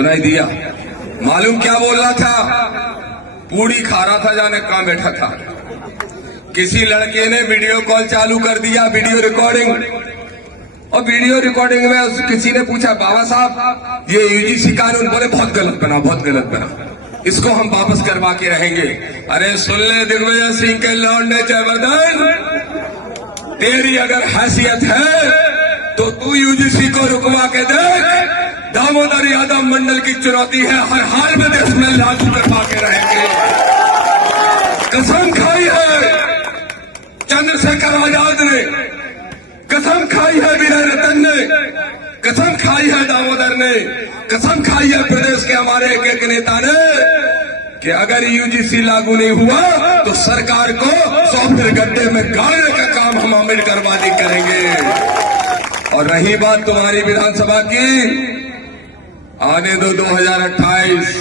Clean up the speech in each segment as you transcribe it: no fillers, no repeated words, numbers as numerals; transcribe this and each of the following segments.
सुनाई दिया? मालूम क्या बोल रहा था? पूड़ी खा रहा था, जाने कहां बैठा था। किसी लड़के ने वीडियो कॉल चालू कर दिया, वीडियो रिकॉर्डिंग, और वीडियो रिकॉर्डिंग में किसी ने पूछा बाबा साहब ये यूजीसी कानून, बोले बहुत गलत बना, बहुत गलत बना, इसको हम वापस करवा के रहेंगे। अरे सुन ले दिग्विजय सिंह के लौंडे जबरदस्त, तेरी अगर हैसियत है तो तू यूजीसी को रुकवा के देख। दामोदर यादव मंडल की चुनौती है, हर हाल में देश में लागू करवा के रहेंगे। कसम खाई है चंद्रशेखर आजाद ने, कसम खाई है विनय रतन ने, कसम खाई है दामोदर ने, कसम खाई है प्रदेश के हमारे एक नेता ने कि अगर यूजीसी लागू नहीं हुआ तो सरकार को सॉफ्टवेयर गड्ढे में गाड़ने का काम हम अम्बेडकरवादी करेंगे। और रही बात तुम्हारी विधानसभा की, आने दो 2028,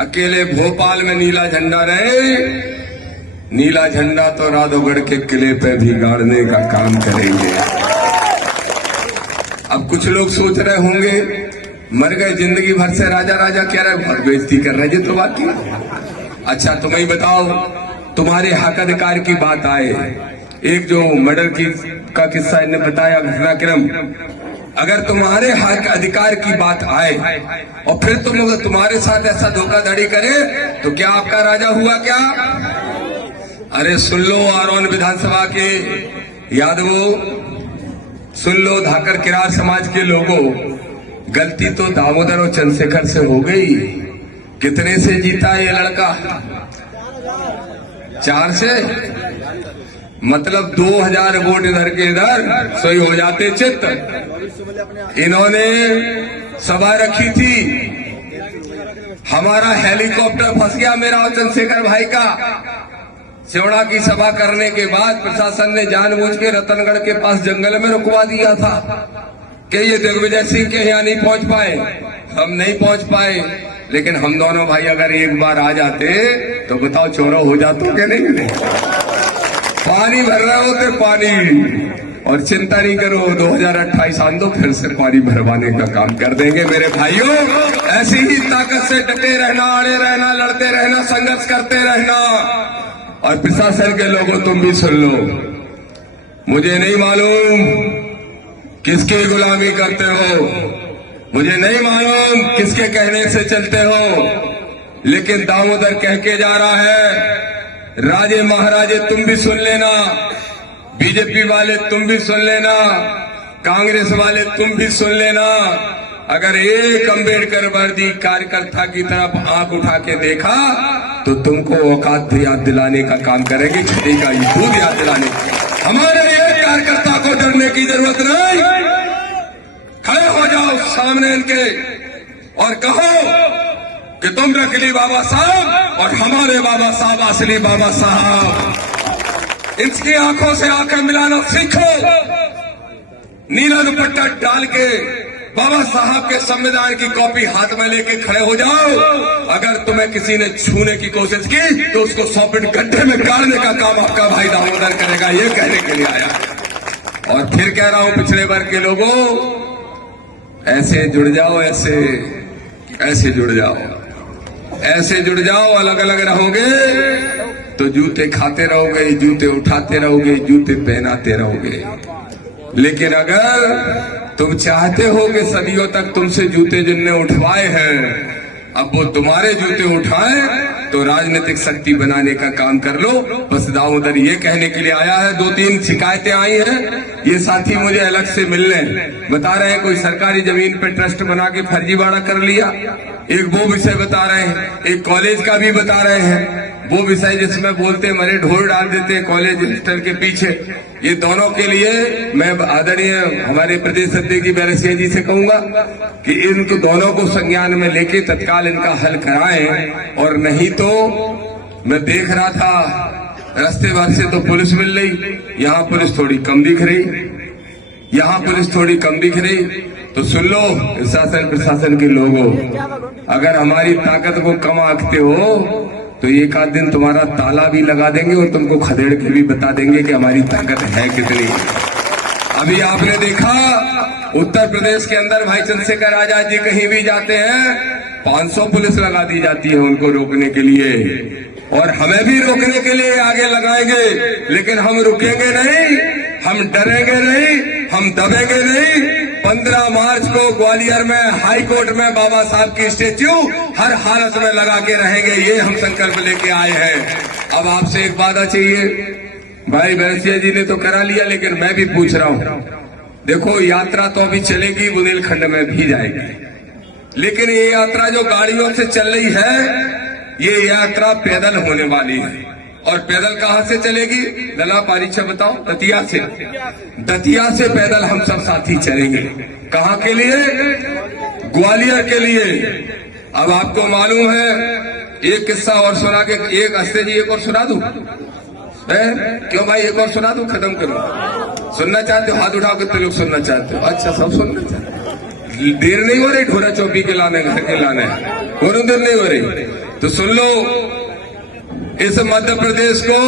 अकेले भोपाल में नीला झंडा रहे, नीला झंडा तो राधोगढ़ के किले पे भी गाड़ने का काम करेंगे। अब कुछ लोग सोच रहे होंगे मर गए, जिंदगी भर से राजा राजा कह रहे, बहुत बेइज्जती कर रहे जी तो बात की। अच्छा तुम ही बताओ, तुम्हारे हक अधिकार की बात आए, एक जो मर्डर का किस्सा इन्हें बताया, घटनाक्रम, अगर तुम्हारे हक अधिकार की बात आए और फिर तुम्हारे साथ ऐसा धोखाधड़ी करे तो क्या आपका राजा हुआ क्या? अरे सुन लो आरोन विधानसभा के यादवों, सुन लो धाकर किरार समाज के लोगों, गलती तो दामोदर और चंद्रशेखर से हो गई। कितने से जीता ये लड़का? 4 से, मतलब 2000 वोट इधर के इधर, सही हो जाते चित्त। इन्होंने सभा रखी थी, हमारा हेलीकॉप्टर फंस गया मेरा और चंद्रशेखर भाई का। सेवड़ा की सभा करने के बाद प्रशासन ने जानबूझ के रतनगढ़ के पास जंगल में रुकवा दिया था कि ये दिग्विजय सिंह के यहाँ नहीं पहुंच पाए, हम नहीं पहुंच पाए। लेकिन हम दोनों भाई अगर एक बार आ जाते तो बताओ चोरो हो जाते कि नहीं? पानी भर रहे होते पानी, और चिंता नहीं करो 2028 आन दो, फिर से पानी भरवाने का काम कर देंगे मेरे भाइयों। ऐसी ही ताकत से डटे रहना, अड़े रहना, लड़ते रहना, संघर्ष करते रहना। और प्रशासन के लोगों तुम भी सुन लो, मुझे नहीं मालूम किसकी गुलामी करते हो, मुझे नहीं मालूम किसके कहने से चलते हो, लेकिन दामोदर कह के जा रहा है, राजे महाराजे तुम भी सुन लेना, बीजेपी वाले तुम भी सुन लेना, कांग्रेस वाले तुम भी सुन लेना, अगर एक अम्बेडकर वर्दी कार्यकर्ता की तरफ आंख उठा के देखा तो तुमको औकात याद दिलाने का काम करेंगे, छठी का दूध याद दिलाने। हमारे एक कार्यकर्ता को डरने की जरूरत नहीं, खड़े हो जाओ सामने इनके और कहो कि तुम रखली बाबा साहब और हमारे बाबा साहब असली बाबा साहब। इनकी आंखों से आंखें मिलाना सीखो, नीला दुपट्टा डाल के बाबा साहब के संविधान की कॉपी हाथ में लेके खड़े हो जाओ। अगर तुम्हें किसी ने छूने की कोशिश की तो उसको 100 फीट गड्ढे में गाड़ने का काम आपका भाई दामोदर करेगा, ये कहने के लिए आया। और फिर कह रहा हूं पिछले वर्ग के लोगों, ऐसे जुड़ जाओ, ऐसे जुड़ जाओ, ऐसे जुड़ जाओ। अलग अलग रहोगे तो जूते खाते रहोगे, जूते उठाते रहोगे, जूते पहनाते रहोगे। लेकिन अगर तुम चाहते हो कि सदियों तक तुमसे जूते जिनने उठवाए हैं अब वो तुम्हारे जूते उठाएं, तो राजनीतिक शक्ति बनाने का काम कर लो। बस दामोदर ये कहने के लिए आया है। 2-3 शिकायतें आई हैं, ये साथी मुझे अलग से मिलने बता रहे हैं, कोई सरकारी जमीन पे ट्रस्ट बना के फर्जीवाड़ा कर लिया, एक वो विषय बता रहे हैं, एक कॉलेज का भी बता रहे हैं, वो विषय जिसमें बोलते मरे ढोल डाल देते कॉलेज रजिस्टर के पीछे। ये दोनों के लिए मैं आदरणीय हमारे प्रदेश अध्यक्ष बैरसिया जी से कहूंगा कि इनको दोनों को संज्ञान में लेके तत्काल इनका हल कराएं। और नहीं तो मैं देख रहा था रास्ते भर से तो पुलिस मिल रही, यहाँ पुलिस थोड़ी कम दिख रही, यहाँ पुलिस थोड़ी कम दिख रही। तो सुन लो शासन प्रशासन के लोगों, अगर हमारी ताकत को कम आंकते हो तो एक आध दिन तुम्हारा ताला भी लगा देंगे और तुमको खदेड़ के भी बता देंगे कि हमारी ताकत है कितनी। अभी आपने देखा उत्तर प्रदेश के अंदर भाई चंद्रशेखर आजाद जी कहीं भी जाते हैं 500 पुलिस लगा दी जाती है उनको रोकने के लिए, और हमें भी रोकने के लिए आगे लगाएंगे, लेकिन हम रुकेंगे नहीं, हम डरेंगे नहीं, हम दबेंगे नहीं। 15 मार्च को ग्वालियर में हाई कोर्ट में बाबा साहब की स्टेच्यू हर हालत में लगा के रहेंगे, ये हम संकल्प लेके आए हैं। अब आपसे एक वादा चाहिए, भाई भैंसिया जी ने तो करा लिया, लेकिन मैं भी पूछ रहा हूं। देखो यात्रा तो अभी चलेगी, बुंदेलखंड में भी जाएगी, लेकिन ये यात्रा जो गाड़ियों से चल रही है, ये यात्रा पैदल होने वाली है। और पैदल कहां से चलेगी? लला पारीक्षा बताओ। दतिया से, दतिया से पैदल हम सब साथी चलेंगे। कहां के लिए? ग्वालियर के लिए। अब आपको मालूम है, एक किस्सा और सुना के, एक हंसते जी एक और सुना दूं? क्यों भाई, एक और सुना दूं? खत्म करो। सुनना चाहते हो? हाथ उठाओ, कितने लोग सुनना चाहते हो? अच्छा, सब सुनना चाहते हो। देर नहीं हो रही ढोरा चौकी के लाने, घर के लाने, कोई देर नहीं हो रही तो सुन लो। इस मध्य प्रदेश को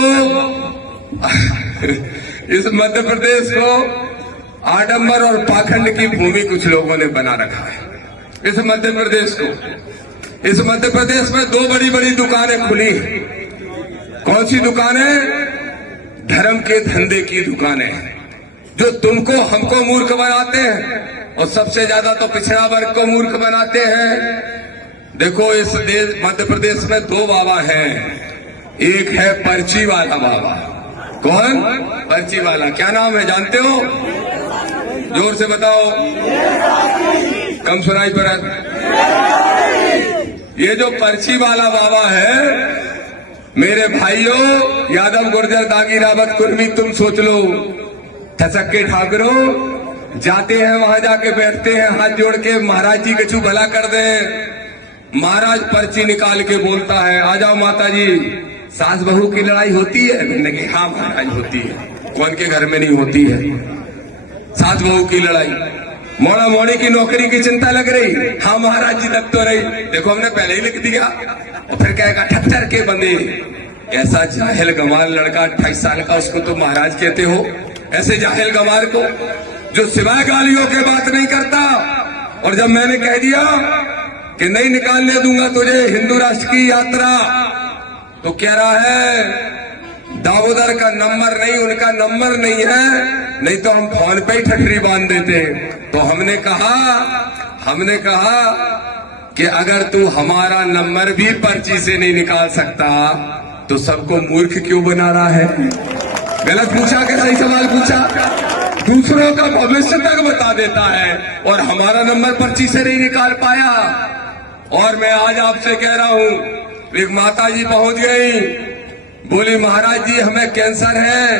इस मध्य प्रदेश को आडंबर और पाखंड की भूमि कुछ लोगों ने बना रखा है। इस मध्य प्रदेश को, इस मध्य प्रदेश में 2 बड़ी बड़ी दुकानें खुली। कौन सी दुकानें? धर्म के धंधे की दुकानें, जो तुमको हमको मूर्ख बनाते हैं, और सबसे ज्यादा तो पिछड़ा वर्ग को मूर्ख बनाते हैं। देखो इस देश मध्य प्रदेश में 2 बाबा हैं। एक है पर्ची वाला बाबा। कौन? पर्ची वाला। क्या नाम है जानते हो? जोर से बताओ, कम सुनाई पड़ा। ये जो पर्ची वाला बाबा है, मेरे भाइयों यादव, गुर्जर, दागी, रावत, कुर्मी, तुम सोच लो, ठसक्के ठाकरों जाते हैं, वहां जाके बैठते हैं, हाथ जोड़ के, महाराज जी कछु भला कर दे। महाराज पर्ची निकाल के बोलता है, आ जाओ माता जी, सास बहू की लड़ाई होती है? मैंने कहा हाँ महाराज होती है। कौन के घर में नहीं होती है सास बहू की लड़ाई? मोड़ा मोड़ी की नौकरी की चिंता लग रही? हाँ महाराज जी लग तो रही। देखो हमने पहले ही लिख दिया। और फिर कहेगा ठट्टर के बंदे, ऐसा जाहिल गंवार लड़का 28 साल का, उसको तो महाराज कहते हो? ऐसे जाहिल गंवार को जो सिवाय गालियों के बात नहीं करता। और जब मैंने कह दिया कि नहीं निकालने दूंगा तुझे हिंदू राष्ट्र की यात्रा, तो कह रहा है दामोदर का नंबर नहीं, उनका नंबर नहीं है, नहीं तो हम फोन पे ही ठठरी बांध देते। तो हमने कहा कि अगर तू हमारा नंबर भी पर्ची से नहीं निकाल सकता तो सबको मूर्ख क्यों बना रहा है? गलत पूछा कि सही सवाल पूछा? दूसरों का भविष्य तक बता देता है, और हमारा नंबर पर्ची से नहीं निकाल पाया। और मैं आज आपसे कह रहा हूं, एक माता जी पहुंच गई, बोली महाराज जी हमें कैंसर है।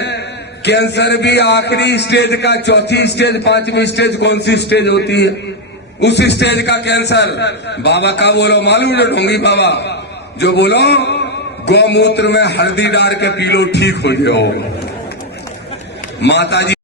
कैंसर भी आखिरी स्टेज का, 4थी स्टेज, 5वीं स्टेज, कौन सी स्टेज होती है? उस स्टेज का कैंसर। बाबा का बोलो मालूम? जो ढोंगी बाबा जो बोलो, गौमूत्र में हल्दी डाल के पी लो, ठीक हो जाओ। माता जी